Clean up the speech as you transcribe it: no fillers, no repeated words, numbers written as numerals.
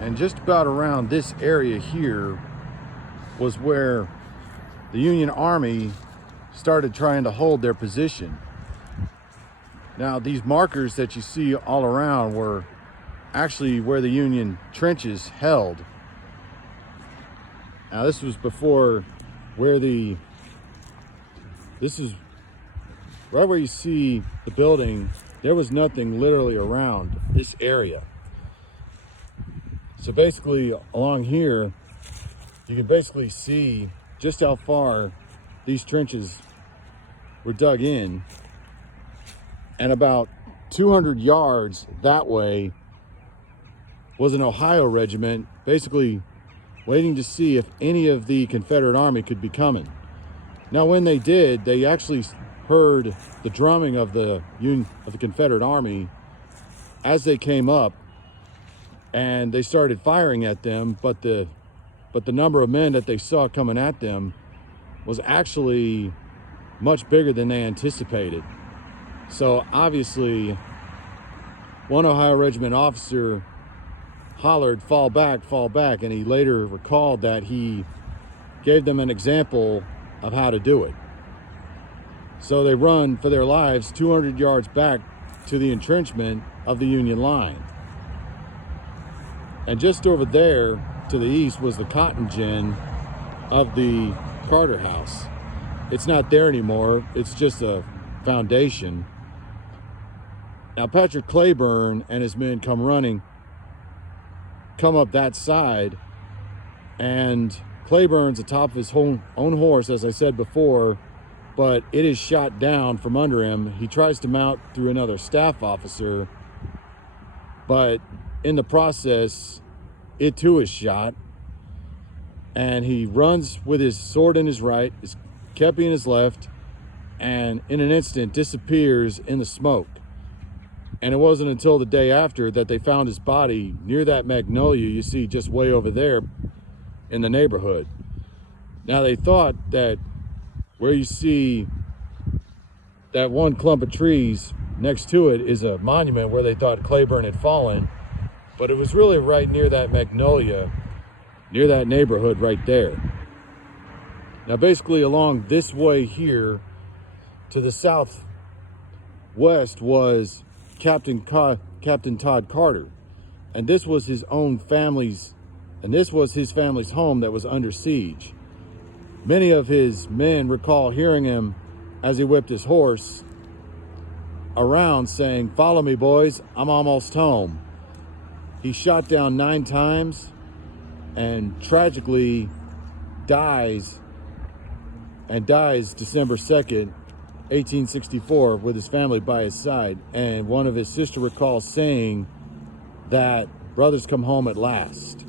And just about around this area here was where the Union Army started trying to hold their position. Now, these markers that you see all around were actually where the Union trenches held. Now, this was before where this is right where you see the building. There was nothing literally around this area. So basically along here, you can basically see just how far these trenches were dug in. And about 200 yards that way was an Ohio regiment, basically waiting to see if any of the Confederate Army could be coming. Now, when they did, they actually heard the drumming of the Confederate Army as they came up, and they started firing at them. But the number of men that they saw coming at them was actually much bigger than they anticipated. So obviously, one Ohio Regiment officer hollered, fall back, and he later recalled that he gave them an example of how to do it. So they run for their lives 200 yards back to the entrenchment of the Union line. And just over there to the east was the cotton gin of the Carter House. It's not there anymore. It's just a foundation. Now, Patrick Cleburne and his men come up that side, and Cleburne's atop of his own horse, as I said before, but it is shot down from under him. He tries to mount through another staff officer, but in the process, it too is shot, and he runs with his sword in his right, his kepi in his left, and in an instant disappears in the smoke. And it wasn't until the day after that they found his body near that magnolia you see just way over there in the neighborhood. Now, they thought that where you see that one clump of trees next to it is a monument where they thought Cleburne had fallen, but it was really right near that magnolia, near that neighborhood right there. Now, basically along this way here to the southwest was Captain Todd Carter, and this was his family's home that was under siege. Many of his men recall hearing him as he whipped his horse around saying, "Follow me, boys, I'm almost home." He shot down 9 times and tragically dies December 2nd, 1864, with his family by his side. And one of his sister recalls saying that brothers come home at last.